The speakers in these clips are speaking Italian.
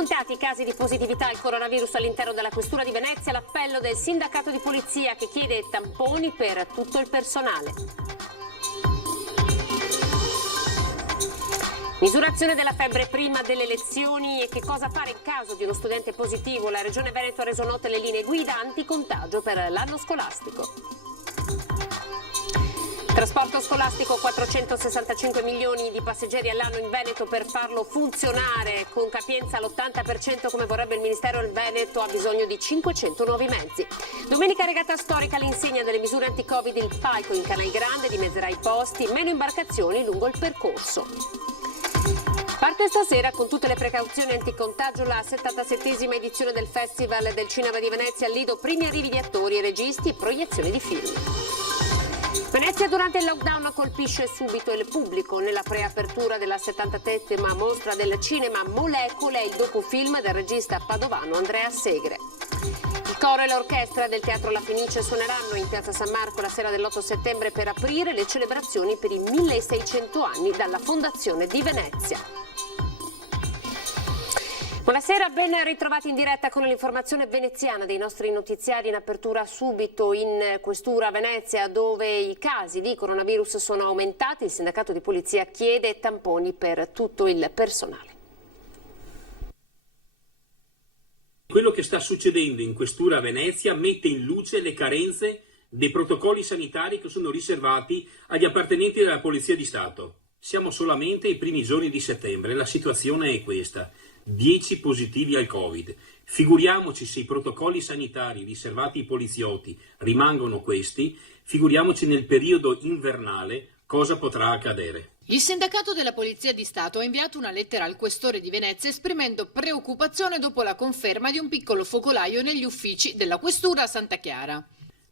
Aumentati i casi di positività al coronavirus all'interno della Questura di Venezia, l'appello del sindacato di polizia che chiede tamponi per tutto il personale. Misurazione della febbre prima delle lezioni e che cosa fare in caso di uno studente positivo. La Regione Veneto ha reso note le linee guida anticontagio per l'anno scolastico. Trasporto scolastico, 465 milioni di passeggeri all'anno in Veneto per farlo funzionare con capienza all'80% come vorrebbe il Ministero. Il Veneto ha bisogno di 500 nuovi mezzi. Domenica regata storica all'insegna delle misure anti-Covid, il palco in Canal Grande dimezzerà i posti, meno imbarcazioni lungo il percorso. Parte stasera con tutte le precauzioni anticontagio la 77esima edizione del Festival del Cinema di Venezia al Lido, primi arrivi di attori e registi, proiezione di film. Venezia durante il lockdown colpisce subito il pubblico. Nella preapertura della 77esima mostra del cinema Molecole, il docufilm del regista padovano Andrea Segre. Il coro e l'orchestra del Teatro La Fenice suoneranno in Piazza San Marco la sera dell'8 settembre per aprire le celebrazioni per i 1600 anni dalla fondazione di Venezia. Buonasera, ben ritrovati in diretta con l'informazione veneziana dei nostri notiziari. In apertura subito in Questura Venezia, dove i casi di coronavirus sono aumentati, il sindacato di polizia chiede tamponi per tutto il personale. Quello che sta succedendo in Questura Venezia mette in luce le carenze dei protocolli sanitari che sono riservati agli appartenenti della Polizia di Stato. Siamo solamente ai primi giorni di settembre, la situazione è questa: 10 positivi al Covid. Figuriamoci se i protocolli sanitari riservati ai poliziotti rimangono questi, figuriamoci nel periodo invernale cosa potrà accadere. Il sindacato della Polizia di Stato ha inviato una lettera al questore di Venezia esprimendo preoccupazione dopo la conferma di un piccolo focolaio negli uffici della questura a Santa Chiara.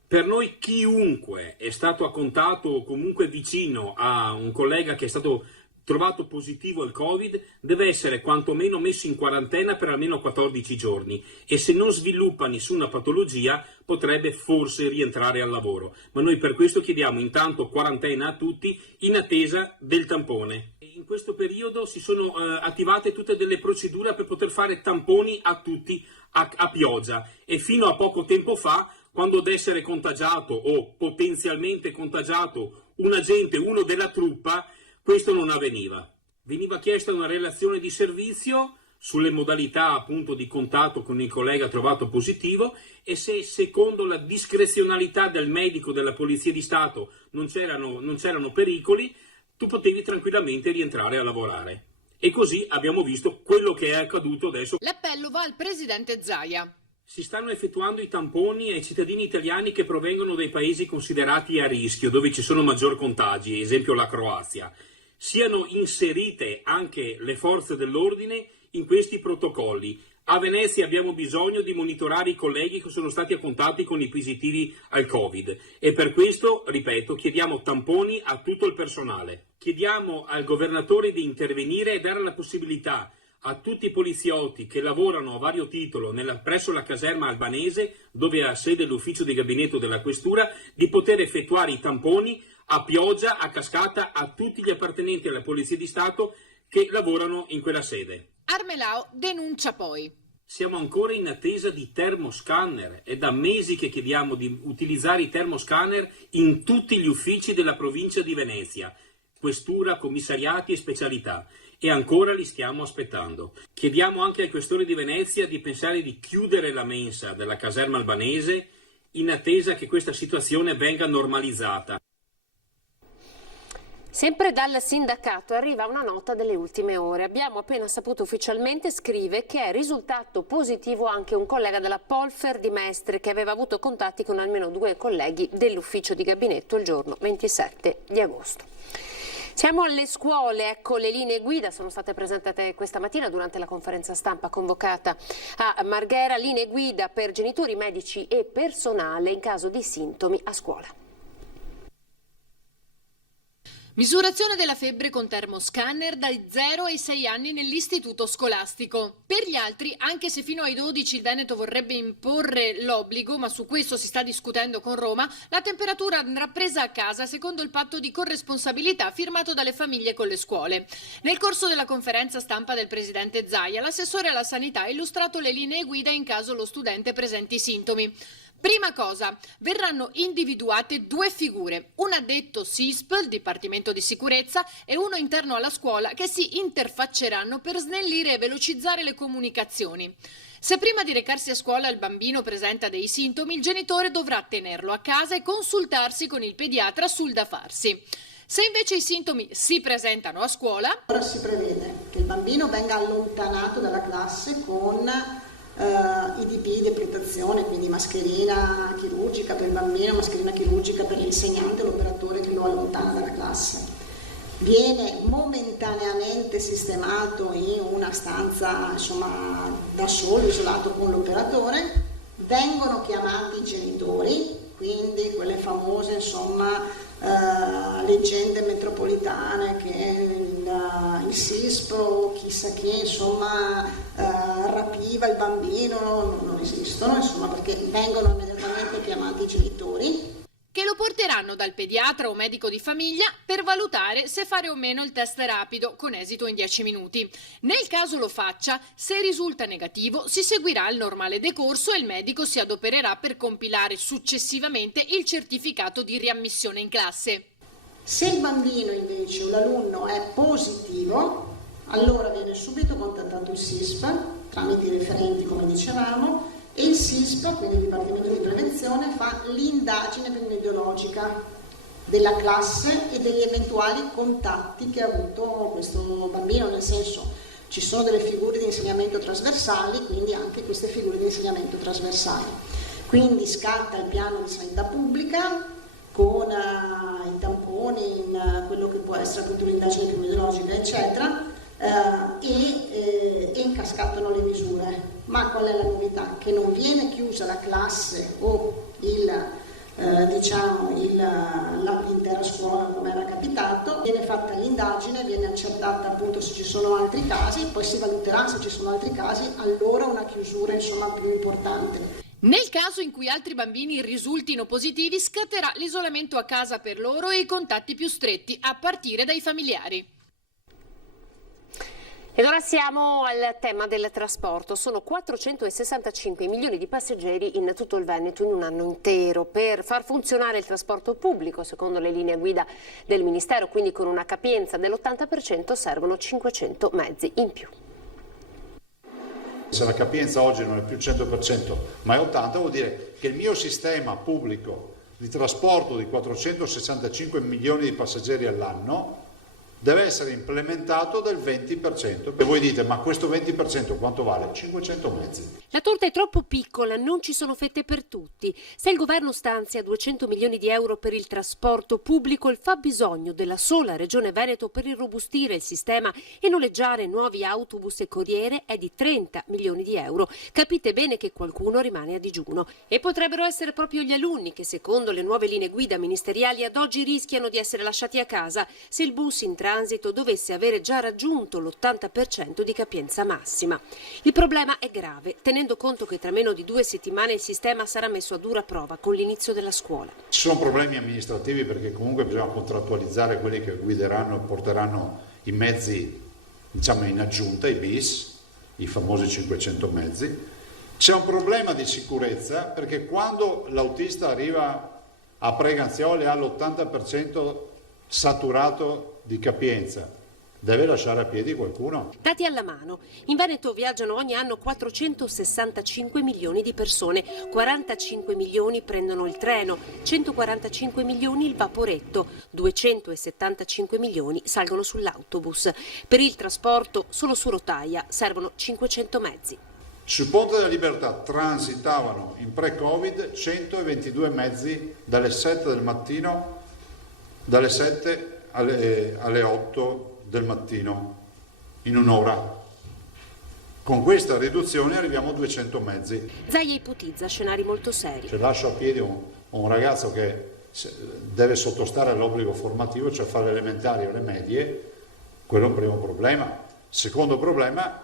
Per noi chiunque è stato a contatto o comunque vicino a un collega che è stato trovato positivo al Covid deve essere quantomeno messo in quarantena per almeno 14 giorni e se non sviluppa nessuna patologia potrebbe forse rientrare al lavoro. Ma noi per questo chiediamo intanto quarantena a tutti in attesa del tampone. In questo periodo si sono attivate tutte delle procedure per poter fare tamponi a tutti a pioggia e fino a poco tempo fa, quando ad essere contagiato o potenzialmente contagiato un agente, uno della truppa, questo non avveniva. Veniva chiesta una relazione di servizio sulle modalità appunto di contatto con il collega trovato positivo e se secondo la discrezionalità del medico della Polizia di Stato non c'erano pericoli, tu potevi tranquillamente rientrare a lavorare. E così abbiamo visto quello che è accaduto adesso. L'appello va al presidente Zaia. Si stanno effettuando i tamponi ai cittadini italiani che provengono dai paesi considerati a rischio, dove ci sono maggior contagi, ad esempio la Croazia. Siano inserite anche le forze dell'ordine in questi protocolli. A Venezia abbiamo bisogno di monitorare i colleghi che sono stati a contatto con i positivi al Covid e per questo, ripeto, chiediamo tamponi a tutto il personale. Chiediamo al governatore di intervenire e dare la possibilità a tutti i poliziotti che lavorano a vario titolo presso la caserma albanese, dove ha sede l'ufficio di gabinetto della questura, di poter effettuare i tamponi a pioggia, a cascata, a tutti gli appartenenti alla Polizia di Stato che lavorano in quella sede. Armelao denuncia poi. Siamo ancora in attesa di termoscanner. È da mesi che chiediamo di utilizzare i termoscanner in tutti gli uffici della provincia di Venezia, questura, commissariati e specialità. E ancora li stiamo aspettando. Chiediamo anche al questore di Venezia di pensare di chiudere la mensa della caserma albanese in attesa che questa situazione venga normalizzata. Sempre dal sindacato arriva una nota delle ultime ore. Abbiamo appena saputo ufficialmente, scrive, che è risultato positivo anche un collega della Polfer di Mestre che aveva avuto contatti con almeno 2 colleghi dell'ufficio di gabinetto il giorno 27 di agosto. Siamo alle scuole, ecco le linee guida sono state presentate questa mattina durante la conferenza stampa convocata a Marghera, linee guida per genitori, medici e personale in caso di sintomi a scuola. Misurazione della febbre con termoscanner dai 0 ai 6 anni nell'istituto scolastico. Per gli altri, anche se fino ai 12 il Veneto vorrebbe imporre l'obbligo, ma su questo si sta discutendo con Roma, la temperatura andrà presa a casa secondo il patto di corresponsabilità firmato dalle famiglie con le scuole. Nel corso della conferenza stampa del presidente Zaia, l'assessore alla sanità ha illustrato le linee guida in caso lo studente presenti sintomi. Prima cosa, verranno individuate 2 figure, un addetto SISP, il Dipartimento di Sicurezza, e uno interno alla scuola che si interfacceranno per snellire e velocizzare le comunicazioni. Se prima di recarsi a scuola il bambino presenta dei sintomi, il genitore dovrà tenerlo a casa e consultarsi con il pediatra sul da farsi. Se invece i sintomi si presentano a scuola, ora si prevede che il bambino venga allontanato dalla classe con IDP di protezione, quindi mascherina chirurgica per il bambino, mascherina chirurgica per l'insegnante, l'operatore che lo allontana dalla classe. Viene momentaneamente sistemato in una stanza, insomma, da solo, isolato con l'operatore. Vengono chiamati i genitori, quindi quelle famose, insomma, leggende metropolitane che il SISP o chissà chi, insomma, rapiva il bambino, non esistono, insomma, perché vengono immediatamente chiamati i genitori, che lo porteranno dal pediatra o medico di famiglia per valutare se fare o meno il test rapido con esito in 10 minuti. Nel caso lo faccia, se risulta negativo si seguirà il normale decorso e il medico si adopererà per compilare successivamente il certificato di riammissione in classe. Se il bambino invece o l'alunno è positivo, allora viene subito contattato il SISP tramite i referenti, come dicevamo, e il SISP, quindi il Dipartimento di Prevenzione, fa l'indagine epidemiologica della classe e degli eventuali contatti che ha avuto questo bambino, nel senso ci sono delle figure di insegnamento trasversali, quindi anche queste figure di insegnamento trasversali. Quindi scatta il piano di sanità pubblica con i tamponi, quello che può essere appunto l'indagine epidemiologica, eccetera, e incascatano le misure. Ma qual è la novità? Che non viene chiusa la classe o l'intera scuola come era capitato, viene fatta l'indagine, viene accertata appunto se ci sono altri casi, poi si valuterà se ci sono altri casi, allora una chiusura insomma più importante. Nel caso in cui altri bambini risultino positivi, scatterà l'isolamento a casa per loro e i contatti più stretti, a partire dai familiari. Ed ora siamo al tema del trasporto. Sono 465 milioni di passeggeri in tutto il Veneto in un anno intero. Per far funzionare il trasporto pubblico, secondo le linee guida del Ministero, quindi con una capienza dell'80%, servono 500 mezzi in più. Se la capienza oggi non è più 100% ma è 80%, vuol dire che il mio sistema pubblico di trasporto di 465 milioni di passeggeri all'anno deve essere implementato del 20%. E voi dite, ma questo 20% quanto vale? 500 mezzi. La torta è troppo piccola, non ci sono fette per tutti. Se il governo stanzia 200 milioni di euro per il trasporto pubblico, il fabbisogno della sola Regione Veneto per irrobustire il sistema e noleggiare nuovi autobus e corriere è di 30 milioni di euro. Capite bene che qualcuno rimane a digiuno. E potrebbero essere proprio gli alunni che, secondo le nuove linee guida ministeriali, ad oggi rischiano di essere lasciati a casa se il bus in transito dovesse avere già raggiunto l'80% di capienza massima. Il problema è grave, tenendo conto che tra meno di 2 settimane il sistema sarà messo a dura prova con l'inizio della scuola. Ci sono problemi amministrativi perché comunque bisogna contrattualizzare quelli che guideranno e porteranno i mezzi, diciamo, in aggiunta, i bis, i famosi 500 mezzi. C'è un problema di sicurezza perché quando l'autista arriva a Preganzioli ha l'80% saturato di capienza, deve lasciare a piedi qualcuno. Dati alla mano, in Veneto viaggiano ogni anno 465 milioni di persone, 45 milioni prendono il treno, 145 milioni il vaporetto, 275 milioni salgono sull'autobus. Per il trasporto solo su rotaia servono 500 mezzi. Sul Ponte della Libertà transitavano in pre-Covid 122 mezzi dalle 7 del mattino, dalle 7 alle 8 del mattino, in un'ora. Con questa riduzione arriviamo a 200 mezzi. Zaia ipotizza scenari molto seri. Lascio a piedi un ragazzo che deve sottostare all'obbligo formativo, cioè fare le elementari o le medie. Quello è un primo problema. Secondo problema,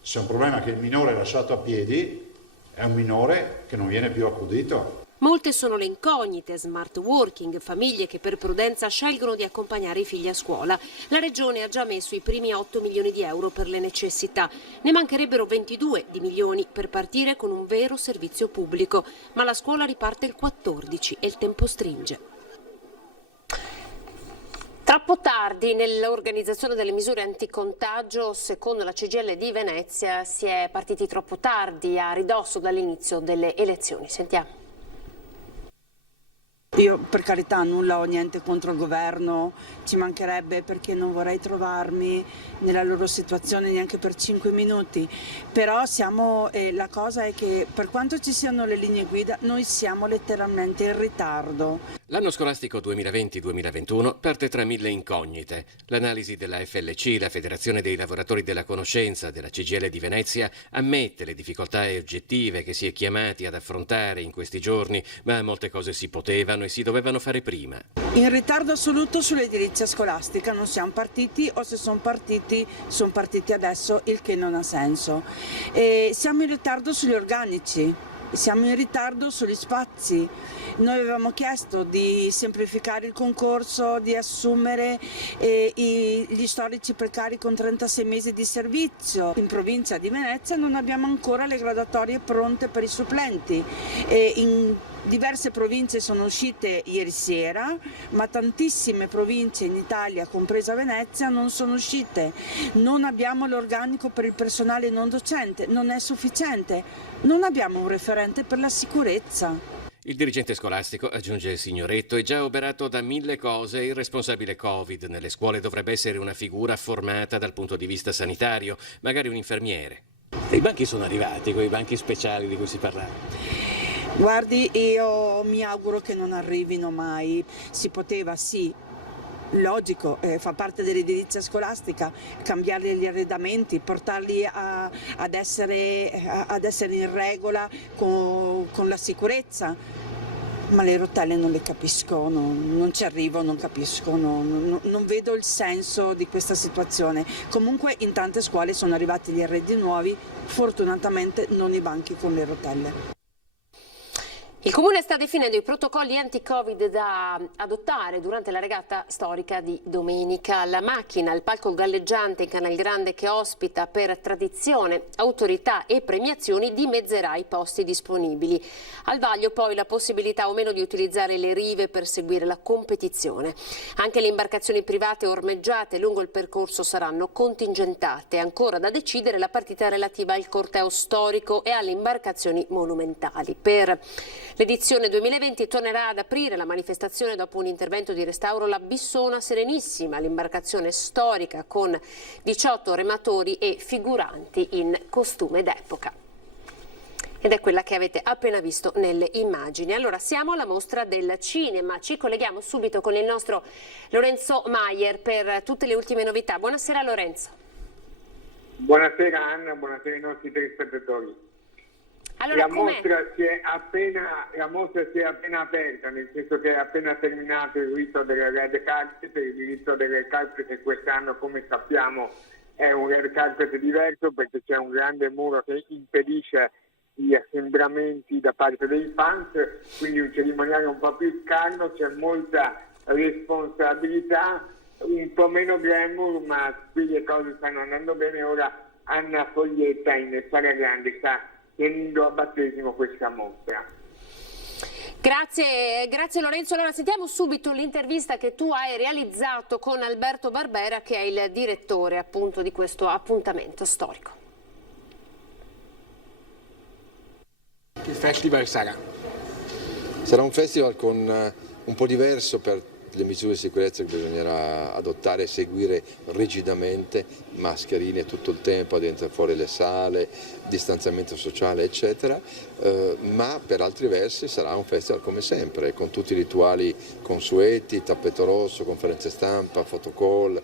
se è un problema che il minore è lasciato a piedi, è un minore che non viene più accudito. Molte sono le incognite, smart working, famiglie che per prudenza scelgono di accompagnare i figli a scuola. La Regione ha già messo i primi 8 milioni di euro per le necessità. Ne mancherebbero 22 di milioni per partire con un vero servizio pubblico. Ma la scuola riparte il 14 e il tempo stringe. Troppo tardi nell'organizzazione delle misure anticontagio, secondo la CGIL di Venezia, si è partiti troppo tardi, a ridosso dall'inizio delle elezioni. Sentiamo. Io per carità nulla ho niente contro il governo, ci mancherebbe, perché non vorrei trovarmi nella loro situazione neanche per 5 minuti, però la cosa è che per quanto ci siano le linee guida noi siamo letteralmente in ritardo. L'anno scolastico 2020-2021 parte tra mille incognite. L'analisi della FLC, la Federazione dei Lavoratori della Conoscenza della CGIL di Venezia, ammette le difficoltà oggettive che si è chiamati ad affrontare in questi giorni, ma molte cose si potevano e si dovevano fare prima. In ritardo assoluto sull'edilizia scolastica, non siamo partiti, o se sono partiti adesso, il che non ha senso. Siamo in ritardo sugli organici. Siamo in ritardo sugli spazi. Noi avevamo chiesto di semplificare il concorso, di assumere gli storici precari con 36 mesi di servizio. In provincia di Venezia non abbiamo ancora le graduatorie pronte per i supplenti. In diverse province sono uscite ieri sera, ma tantissime province in Italia, compresa Venezia, non sono uscite. Non abbiamo l'organico per il personale non docente, non è sufficiente. Non abbiamo un referente per la sicurezza. Il dirigente scolastico, aggiunge il signoretto, è già oberato da mille cose. Il responsabile Covid nelle scuole dovrebbe essere una figura formata dal punto di vista sanitario, magari un infermiere. I banchi sono arrivati, quei banchi speciali di cui si parlava. Guardi, io mi auguro che non arrivino mai. Si poteva, sì, logico, fa parte dell'edilizia scolastica, cambiare gli arredamenti, portarli ad essere in regola con la sicurezza. Ma le rotelle non le capisco, non ci arrivo, non capisco, non vedo il senso di questa situazione. Comunque in tante scuole sono arrivati gli arredi nuovi, fortunatamente non i banchi con le rotelle. Il Comune sta definendo i protocolli anti-Covid da adottare durante la regata storica di domenica. La macchina, il palco galleggiante in Canal Grande che ospita per tradizione, autorità e premiazioni dimezzerà i posti disponibili. Al vaglio poi la possibilità o meno di utilizzare le rive per seguire la competizione. Anche le imbarcazioni private ormeggiate lungo il percorso saranno contingentate. Ancora da decidere la partita relativa al corteo storico e alle imbarcazioni monumentali. Per l'edizione 2020 tornerà ad aprire la manifestazione dopo un intervento di restauro la Bissona Serenissima, l'imbarcazione storica con 18 rematori e figuranti in costume d'epoca. Ed è quella che avete appena visto nelle immagini. Allora siamo alla mostra del cinema, ci colleghiamo subito con il nostro Lorenzo Maier per tutte le ultime novità. Buonasera Lorenzo. Buonasera Anna, buonasera ai nostri telespettatori. Allora, la mostra si è appena aperta, nel senso che è appena terminato il rito delle red carpet. Il rito delle carpet quest'anno, come sappiamo, è un red carpet diverso perché c'è un grande muro che impedisce gli assembramenti da parte dei fans, quindi un cerimoniale un po' più scarno, c'è molta responsabilità, un po' meno glamour, ma qui le cose stanno andando bene. Ora Anna Foglietta in Sala Grande sta tenendo a battesimo questa mostra. Grazie Lorenzo. Allora sentiamo subito l'intervista che tu hai realizzato con Alberto Barbera, che è il direttore appunto di questo appuntamento storico. Il festival sarà un festival con un po' diverso per le misure di sicurezza che bisognerà adottare e seguire rigidamente, mascherine tutto il tempo dentro e fuori le sale, distanziamento sociale eccetera, ma per altri versi sarà un festival come sempre, con tutti i rituali consueti, tappeto rosso, conferenze stampa, photocall,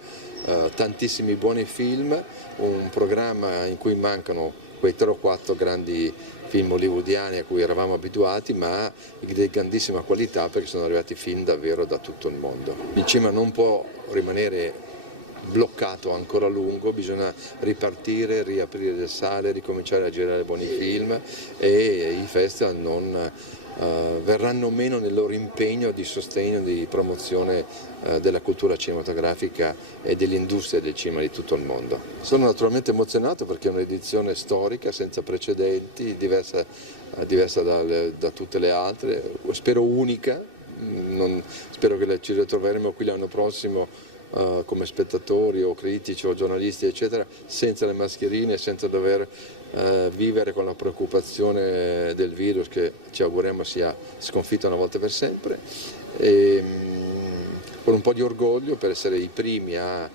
tantissimi buoni film, un programma in cui mancano quei 3 o 4 grandi film hollywoodiani a cui eravamo abituati, ma di grandissima qualità, perché sono arrivati film davvero da tutto il mondo. Il cinema non può rimanere bloccato ancora a lungo, bisogna ripartire, riaprire le sale, ricominciare a girare buoni film, e i festival non verranno meno nel loro impegno di sostegno, di promozione della cultura cinematografica e dell'industria del cinema di tutto il mondo. Sono naturalmente emozionato perché è un'edizione storica, senza precedenti, diversa da tutte le altre, spero unica. Spero che ci ritroveremo qui l'anno prossimo come spettatori o critici o giornalisti eccetera, senza le mascherine, senza dover vivere con la preoccupazione del virus, che ci auguriamo sia sconfitto una volta per sempre, e con un po' di orgoglio per essere i primi a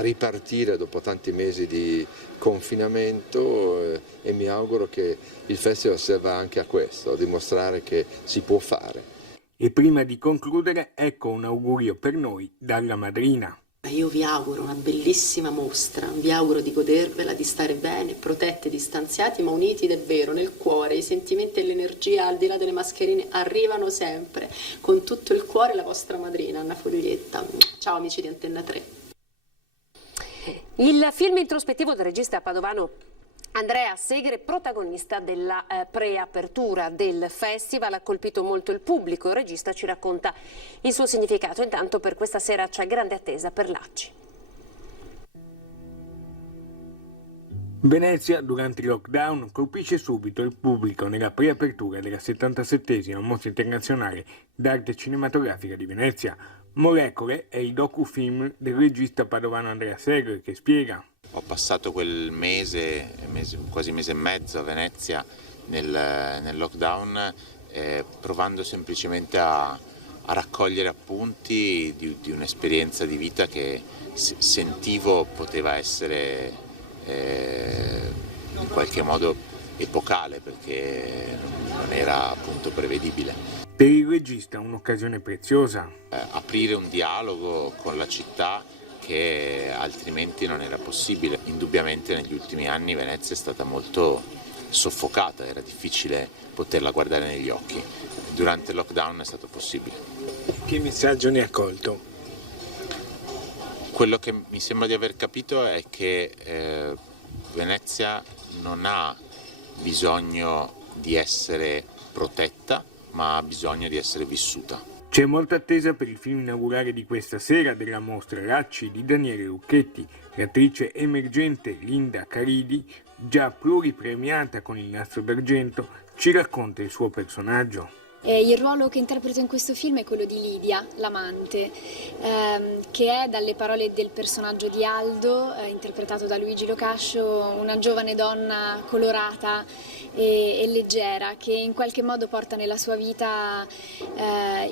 ripartire dopo tanti mesi di confinamento, e mi auguro che il festival serva anche a questo, a dimostrare che si può fare. E prima di concludere, ecco un augurio per noi dalla madrina. Io vi auguro una bellissima mostra, vi auguro di godervela, di stare bene, protetti, distanziati, ma uniti davvero nel cuore. I sentimenti e l'energia, al di là delle mascherine, arrivano sempre. Con tutto il cuore, la vostra madrina, Anna Foglietta. Ciao amici di Antenna 3. Il film introspettivo del regista padovano Andrea Segre, protagonista della preapertura del festival, ha colpito molto il pubblico. Il regista ci racconta il suo significato. Intanto per questa sera c'è grande attesa per Lacci. Venezia, durante il lockdown, colpisce subito il pubblico nella preapertura della 77esima Mostra Internazionale d'Arte Cinematografica di Venezia. Molecole è il docufilm del regista padovano Andrea Segre, che spiega. Ho passato quel quasi mese e mezzo a Venezia nel lockdown, provando semplicemente a raccogliere appunti di un'esperienza di vita che sentivo poteva essere in qualche modo epocale, perché non era appunto prevedibile. Per il regista un'occasione preziosa. Aprire un dialogo con la città che altrimenti non era possibile. Indubbiamente negli ultimi anni Venezia è stata molto soffocata, era difficile poterla guardare negli occhi. Durante il lockdown è stato possibile. Che messaggio ne ha colto? Quello che mi sembra di aver capito è che Venezia non ha bisogno di essere protetta, ma ha bisogno di essere vissuta. C'è molta attesa per il film inaugurale di questa sera della mostra Lacci di Daniele Lucchetti. L'attrice emergente Linda Caridi, già pluripremiata con il Nastro d'Argento, ci racconta il suo personaggio. Il ruolo che interpreto in questo film è quello di Lidia, l'amante, che è, dalle parole del personaggio di Aldo, interpretato da Luigi Locascio, una giovane donna colorata e leggera, che in qualche modo porta nella sua vita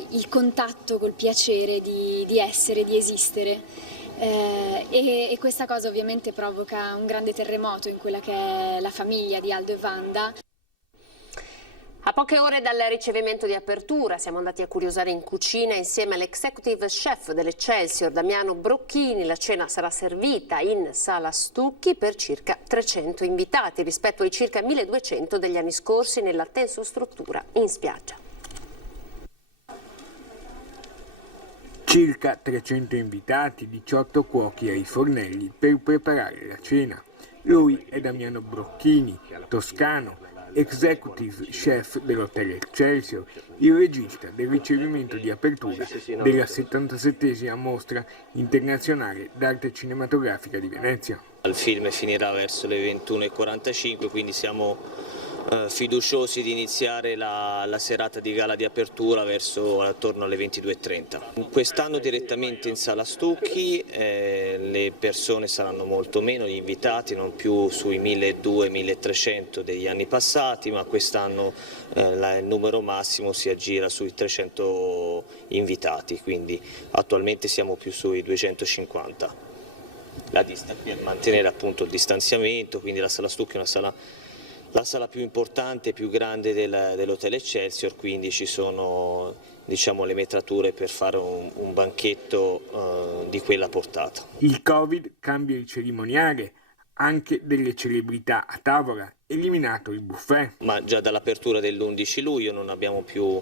il contatto col piacere di essere, di esistere. E questa cosa ovviamente provoca un grande terremoto in quella che è la famiglia di Aldo e Wanda. A poche ore dal ricevimento di apertura siamo andati a curiosare in cucina insieme all'executive chef dell'Eccelsior, Damiano Brocchini. La cena sarà servita in Sala Stucchi per circa 300 invitati rispetto ai circa 1200 degli anni scorsi nella tensostruttura in spiaggia. Circa 300 invitati, 18 cuochi ai fornelli per preparare la cena. Lui è Damiano Brocchini, toscano, executive chef dell'Hotel Excelsior, il regista del ricevimento di apertura della 77esima Mostra Internazionale d'Arte Cinematografica di Venezia. Il film finirà verso le 21:45, quindi siamo fiduciosi di iniziare la serata di gala di apertura verso attorno alle 22:30. Quest'anno direttamente in Sala Stucchi, le persone saranno molto meno, gli invitati, non più sui 1200-1300 degli anni passati, ma quest'anno il numero massimo si aggira sui 300 invitati, quindi attualmente siamo più sui 250. Per mantenere appunto il distanziamento, quindi la Sala Stucchi è la sala più importante, più grande dell'Hotel Excelsior, quindi ci sono, diciamo, le metrature per fare un banchetto di quella portata. Il Covid cambia il cerimoniale. anche delle celebrità a tavola, eliminato il buffet. Ma già dall'apertura dell'11 luglio non abbiamo più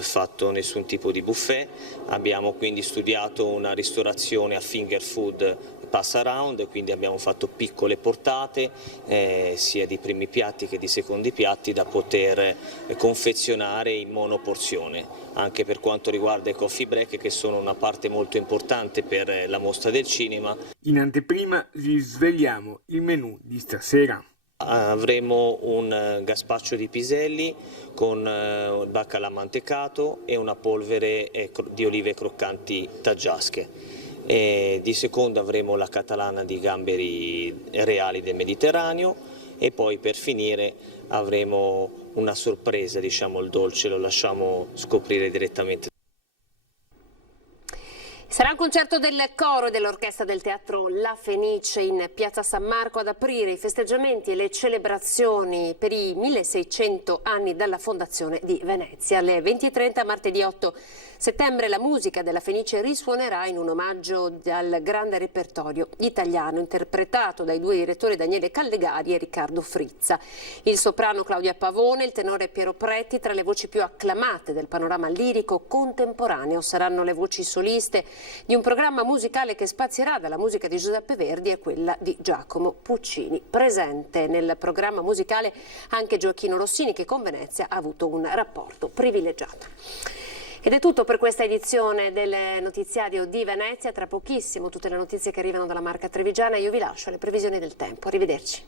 fatto nessun tipo di buffet, abbiamo quindi studiato una ristorazione a finger food pass around, quindi abbiamo fatto piccole portate sia di primi piatti che di secondi piatti da poter confezionare in monoporzione, anche per quanto riguarda i coffee break, che sono una parte molto importante per la mostra del cinema. In anteprima vi svegliamo il menù di stasera. Avremo un gazpacho di piselli con il baccalà mantecato e una polvere di olive croccanti taggiasche. E di secondo avremo la catalana di gamberi reali del Mediterraneo e poi per finire avremo una sorpresa, diciamo il dolce lo lasciamo scoprire direttamente. Sarà un concerto del coro e dell'orchestra del teatro La Fenice in Piazza San Marco ad aprire i festeggiamenti e le celebrazioni per i 1600 anni dalla fondazione di Venezia. Alle 20:30 martedì 8 settembre la musica della Fenice risuonerà in un omaggio al grande repertorio italiano interpretato dai due direttori Daniele Callegari e Riccardo Frizza. Il soprano Claudia Pavone, il tenore Piero Pretti, tra le voci più acclamate del panorama lirico contemporaneo saranno le voci soliste di un programma musicale che spazierà dalla musica di Giuseppe Verdi a quella di Giacomo Puccini. Presente nel programma musicale anche Gioacchino Rossini, che con Venezia ha avuto un rapporto privilegiato. Ed è tutto per questa edizione del notiziario di Venezia. Tra pochissimo tutte le notizie che arrivano dalla Marca Trevigiana. Io vi lascio alle previsioni del tempo. Arrivederci.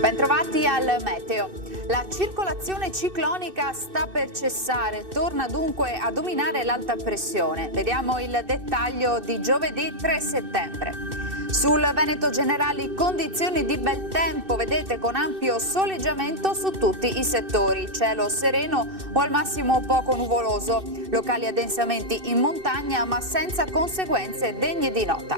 Bentrovati al meteo. La circolazione ciclonica sta per cessare, torna dunque a dominare l'alta pressione. Vediamo il dettaglio di giovedì 3 settembre. Sul Veneto generali condizioni di bel tempo, vedete, con ampio soleggiamento su tutti i settori, cielo sereno o al massimo poco nuvoloso, locali addensamenti in montagna ma senza conseguenze degne di nota.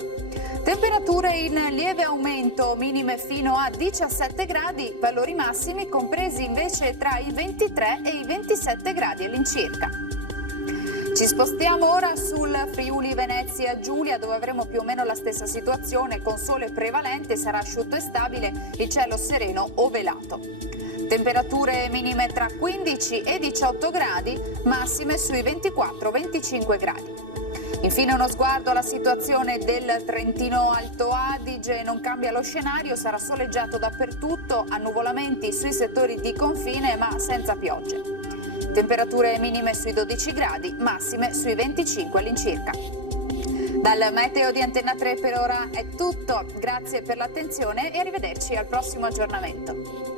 Temperature in lieve aumento, minime fino a 17 gradi, valori massimi compresi invece tra i 23 e i 27 gradi all'incirca. Ci spostiamo ora sul Friuli Venezia Giulia, dove avremo più o meno la stessa situazione, con sole prevalente, sarà asciutto e stabile, il cielo sereno o velato. Temperature minime tra 15 e 18 gradi, massime sui 24-25 gradi. Infine uno sguardo alla situazione del Trentino Alto Adige, non cambia lo scenario, sarà soleggiato dappertutto, annuvolamenti sui settori di confine ma senza piogge. Temperature minime sui 12 gradi, massime sui 25 all'incirca. Dal meteo di Antenna 3 per ora è tutto, grazie per l'attenzione e arrivederci al prossimo aggiornamento.